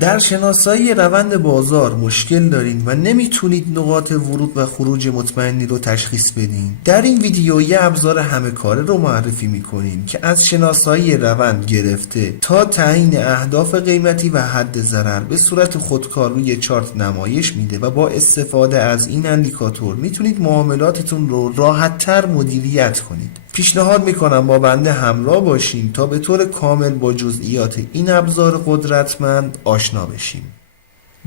در شناسایی روند بازار مشکل دارین و نمیتونید نقاط ورود و خروج مطمئنی رو تشخیص بدین. در این ویدیو یه ابزار همه کاره رو معرفی میکنیم که از شناسایی روند گرفته تا تعیین اهداف قیمتی و حد ضرر به صورت خودکار روی چارت نمایش میده و با استفاده از این اندیکاتور میتونید معاملاتتون رو راحت‌تر مدیریت کنید. پیشنهاد میکنم با بنده همراه باشین تا به طور کامل با جزئیات این ابزار قدرتمند آشنا بشیم.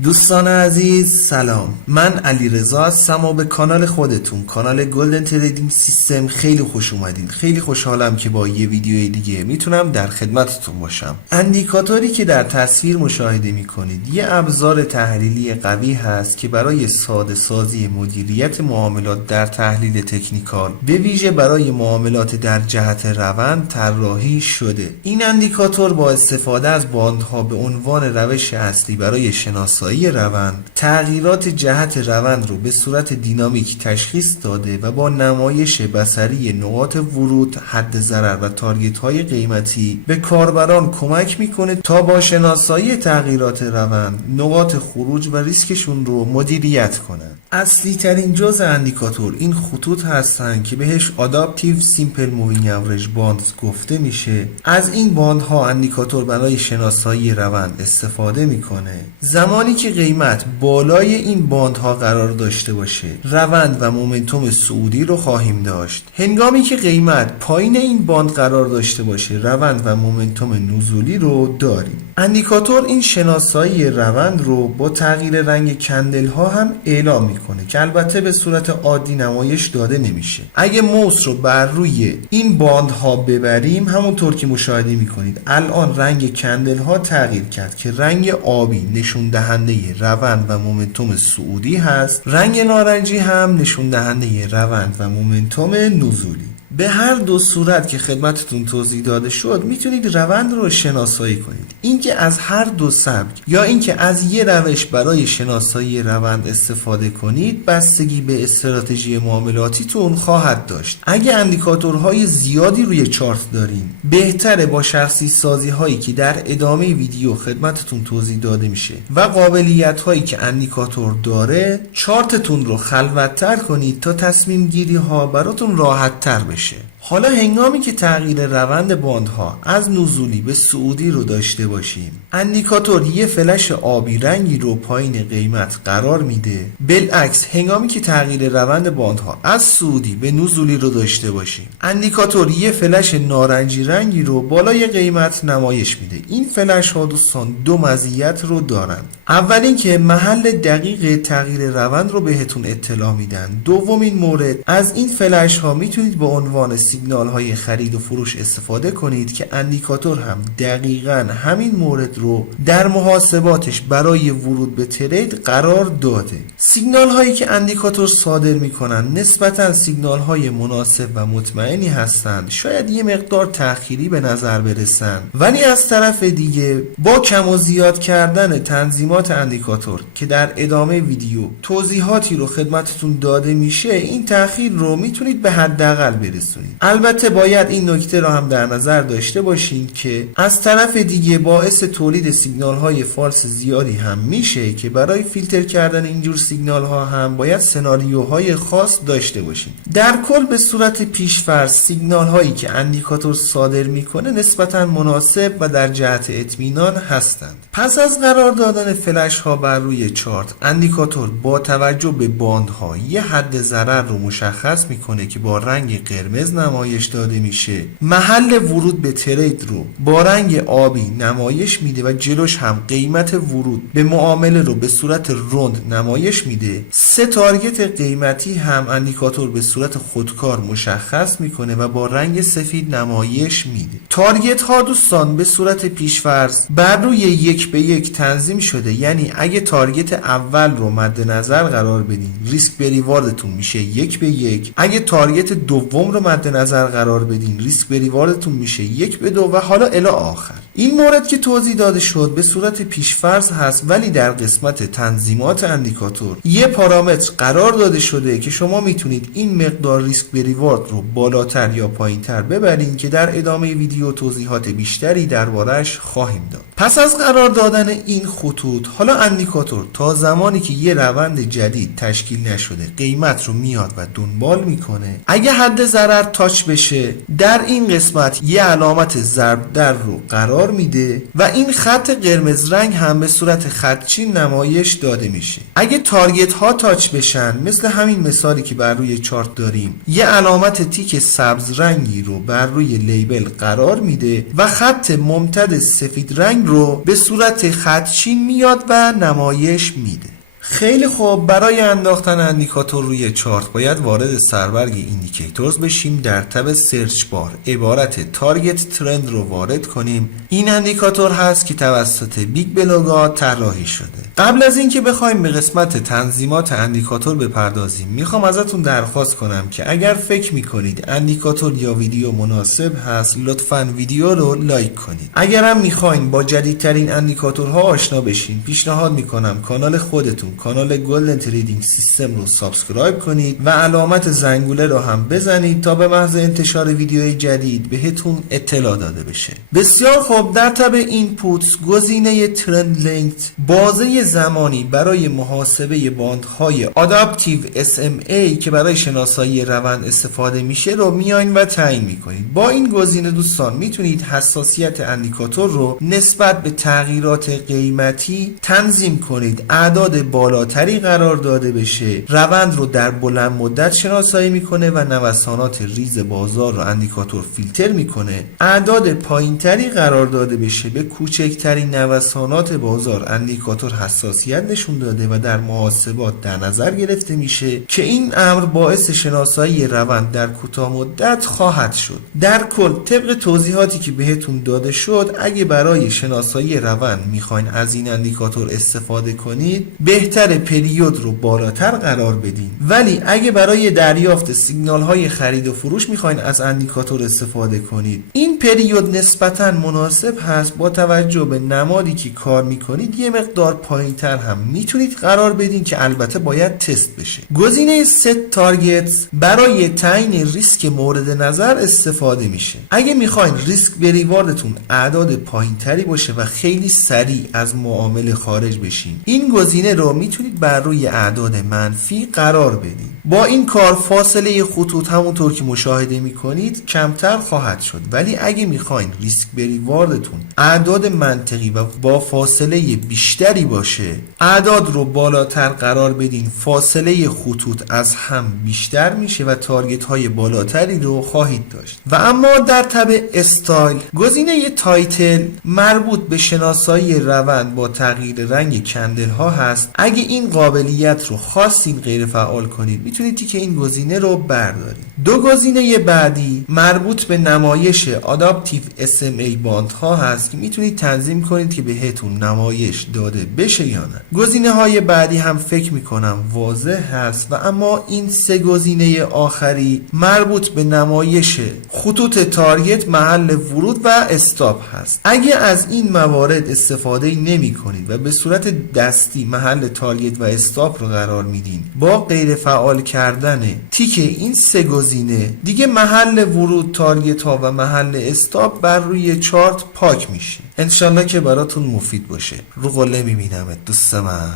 دوستان عزیز سلام، من علیرضا هستم و به کانال خودتون، کانال گلدن تریدینگ سیستم خیلی خوش اومدین. خیلی خوشحالم که با یه ویدیوی دیگه میتونم در خدمتتون باشم. اندیکاتوری که در تصویر مشاهده میکنید یه ابزار تحلیلی قوی هست که برای ساده سازی مدیریت معاملات در تحلیل تکنیکال به ویژه برای معاملات در جهت روند طراحی شده. این اندیکاتور با استفاده از باندها به عنوان روش اصلی برای شناسایی روند، تغییرات جهت روند رو به صورت دینامیک تشخیص داده و با نمایش بصری نقاط ورود، حد ضرر و تارگت های قیمتی به کاربران کمک میکنه تا با شناسایی تغییرات روند، نقاط خروج و ریسکشون رو مدیریت کنند. اصلی ترین جزء اندیکاتور این خطوط هستن که بهش آداپتیو سیمپل مووینگ اوریج باندز گفته میشه. از این باندها اندیکاتور برای شناسایی روند استفاده میکنه. زمانی که قیمت بالای این باندها قرار داشته باشه، روند و مومنتوم صعودی رو خواهیم داشت. هنگامی که قیمت پایین این باند قرار داشته باشه، روند و مومنتوم نزولی رو داریم. اندیکاتور این شناسایی روند رو با تغییر رنگ کندل ها هم اعلام میکنه که البته به صورت عادی نمایش داده نمیشه. اگه موس رو بر روی این باند ها ببریم، همونطور که مشاهده میکنید الان رنگ کندل ها تغییر کرد که رنگ آبی نشون دهنده روند و مومنتوم صعودی هست، رنگ نارنجی هم نشون دهنده روند و مومنتوم نزولی. به هر دو صورت که خدمتتون توضیح داده شد میتونید روند رو شناسایی کنید. اینکه از هر دو سبک یا اینکه از یه روش برای شناسایی روند استفاده کنید بستگی به استراتژی معاملاتیتون خواهد داشت. اگه اندیکاتورهای زیادی روی چارت دارین، بهتره با شخصی سازی هایی که در ادامه ویدیو خدمتتون توضیح داده میشه و قابلیت هایی که اندیکاتور داره، چارتتون رو خلوت‌تر کنید تا تصمیم گیری ها براتون راحت تر بشه. حالا هنگامی که تغییر روند باندها از نزولی به صعودی رو داشته باشیم، اندیکاتور یه فلش آبی رنگی رو پایین قیمت قرار میده. بالعکس هنگامی که تغییر روند باندها از صعودی به نزولی رو داشته باشیم، اندیکاتور یه فلش نارنجی رنگی رو بالای قیمت نمایش میده. این فلش ها دوستان دو مزیت رو دارن. اول اینکه محل دقیق تغییر روند رو بهتون اطلاع میدن. دومین مورد، از این فلش ها میتونید به عنوان سیگنال های خرید و فروش استفاده کنید که اندیکاتور هم دقیقاً همین مورد رو در محاسباتش برای ورود به ترید قرار داده. سیگنال هایی که اندیکاتور صادر میکنن نسبتاً سیگنال های مناسب و مطمئنی هستند. شاید یه مقدار تأخیری به نظر برسن، ولی از طرف دیگه با کم و زیاد کردن تنظیمات اندیکاتور که در ادامه ویدیو توضیحاتی رو خدمتتون داده میشه، این تأخیر رو میتونید به حداقل برسونید. البته باید این نکته را هم در نظر داشته باشین که از طرف دیگه باعث تولید سیگنال های فالس زیادی هم میشه که برای فیلتر کردن اینجور سیگنال ها هم باید سناریوهای خاص داشته باشین. در کل به صورت پیش‌فرض سیگنال هایی که اندیکاتور صادر میکنه نسبتا مناسب و در جهت اطمینان هستند. پس از قرار دادن فلش ها بر روی چارت، اندیکاتور با توجه به باندها یه حد ضرر رو مشخص میکنه که با رنگ قرمز نمایش داده میشه. محل ورود به ترید رو با رنگ آبی نمایش میده و جلوش هم قیمت ورود به معامله رو به صورت روند نمایش میده. سه تارگت قیمتی هم اندیکاتور به صورت خودکار مشخص میکنه و با رنگ سفید نمایش میده. تارگت ها دوستان به صورت پیش‌فرض بر روی یک به یک تنظیم شده، یعنی اگه تارگت اول رو مد نظر قرار بدین، ریسک به ریواردتون میشه 1 به 1. اگه تارگت دوم رو مد نظر قرار بدین، ریسک به ریواردتون میشه 1 به 2 و حالا الی آخر. این مورد که توضیح داده شد به صورت پیش‌فرض هست، ولی در قسمت تنظیمات اندیکاتور یه پارامتر قرار داده شده که شما میتونید این مقدار ریسک به ریوارد رو بالاتر یا پایینتر ببرین که در ادامه ویدیو توضیحات بیشتری دربارش خواهیم داد. پس از قرار دادن این خطوط، حالا اندیکاتور تا زمانی که یه روند جدید تشکیل نشده قیمت رو میاد و دنبال میکنه. اگه حد ضرر تاچ بشه، در این قسمت یه علامت ضرب در رو قرار میده و این خط قرمز رنگ هم به صورت خطچین نمایش داده میشه. اگه تارگت ها تاچ بشن، مثل همین مثالی که بر روی چارت داریم، یه علامت تیک سبز رنگی رو بر روی لیبل قرار میده و خط ممتد سفید رنگ رو به صورت خطچین میاد و نمایش میده. خیلی خوب، برای انداختن اندیکاتور روی چارت باید وارد سربرگ ایندیکیتورز بشیم. در تب سرچ بار عبارت تارگت ترند رو وارد کنیم. این اندیکاتور هست که توسط بیگ بلوگا طراحی شده. قبل از اینکه بخوایم به قسمت تنظیمات اندیکاتور بپردازیم، میخوام ازتون درخواست کنم که اگر فکر میکنید اندیکاتور یا ویدیو مناسب هست، لطفاً ویدیو رو لایک کنید. اگرم میخواین با جدیدترین اندیکاتورها آشنا بشین، پیشنهاد میکنم کانال خودتون، کانال گلدن تریدینگ سیستم رو سابسکرایب کنید و علامت زنگوله رو هم بزنید تا به محض انتشار ویدیوی جدید بهتون اطلاع داده بشه. بسیار خوب، در تب اینپوت گزینه ترند لنگت، بازه زمانی برای محاسبه باندهای آداپتیو SMA که برای شناسایی روند استفاده میشه رو میاین و تعیین میکنید. با این گزینه دوستان میتونید حساسیت اندیکاتور رو نسبت به تغییرات قیمتی تنظیم کنید. اعداد بالاتری قرار داده بشه، روند رو در بلند مدت شناسایی میکنه و نوسانات ریز بازار رو اندیکاتور فیلتر میکنه. اعداد پایینتری قرار داده بشه، به کوچکترین نوسانات بازار اندیکاتور حساسیت نشون داده و در محاسبات در نظر گرفته میشه که این امر باعث شناسایی روند در کوتاه مدت خواهد شد. در کل، طبق توضیحاتی که بهتون داده شد، اگه برای شناسایی روند میخواین از این اندیکاتور استفاده کنید، بهتر پریود رو بالاتر قرار بدین. ولی اگه برای دریافت سیگنال های خرید و فروش میخواین از اندیکاتور استفاده کنید، این پریود نسبتا مناسب هست. با توجه به نمادی که کار میکنید یه مقدار پایینتر هم میتونید قرار بدین که البته باید تست بشه. گزینه ست تارگتس برای تعیین ریسک مورد نظر استفاده میشه. اگه میخواین ریسک به ریواردتون اعداد پایینتری باشه و خیلی سریع از معامله خارج بشین، این گزینه رو میتونید بر روی اعداد منفی قرار بدید. با این کار فاصله خطوط همونطور که مشاهده میکنید کمتر خواهد شد. ولی اگه میخواین ریسک به ریواردتون اعداد منطقی و با فاصله بیشتری باشه، اعداد رو بالاتر قرار بدین، فاصله خطوط از هم بیشتر میشه و تارگت های بالاتری رو خواهید داشت. و اما در تب استایل، گزینه تایتل مربوط به شناسایی روند با تغییر رنگ کندل ها هست. اگه این قابلیت رو خواستین غیر فعال کنید، میتونید که این گزینه رو بردارید. دو گزینه بعدی مربوط به نمایش آداپتیو SMA باندها هست که میتونید تنظیم کنید که بهتون نمایش داده بشه یا نه. گزینه های بعدی هم فکر میکنم واضح هست و اما این سه گزینه آخری مربوط به نمایش خطوط تارگت، محل ورود و استاپ هست. اگه از این موارد استفاده نمی کنید و به صورت دستی محل تارگت و استاپ رو قرار میدین، با غیر فعال کردن تیک این سه گزینه دیگه محل ورود، تارگت ها و محل استاپ بر روی چارت پاک میشه. انشالله که براتون مفید باشه. رو قله میبینمت دوست من.